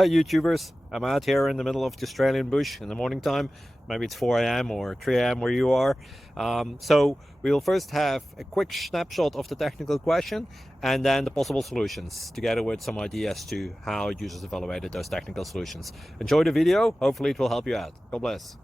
Hi YouTubers, I'm out here in the middle of the Australian bush in the morning time. Maybe it's 4 a.m. or 3 a.m. where you are. So we'll first have a quick snapshot of the technical question and then the possible solutions, together with some ideas to how users evaluated those technical solutions. Enjoy the video, hopefully it will help you out. God bless.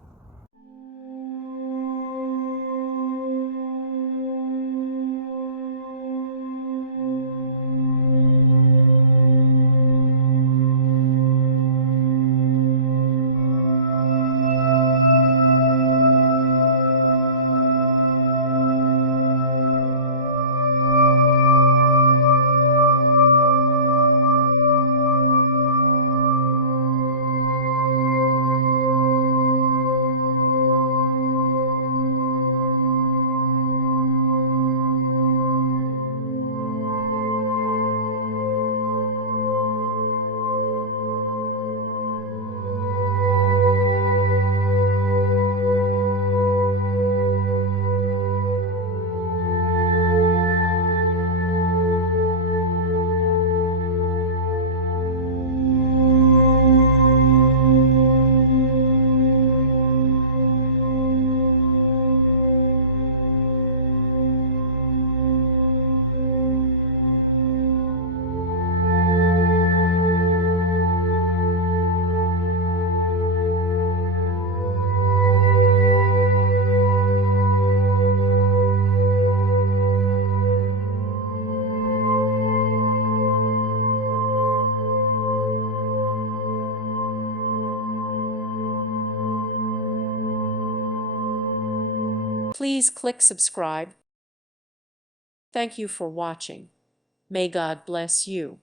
Please click subscribe. Thank you for watching. May God bless you.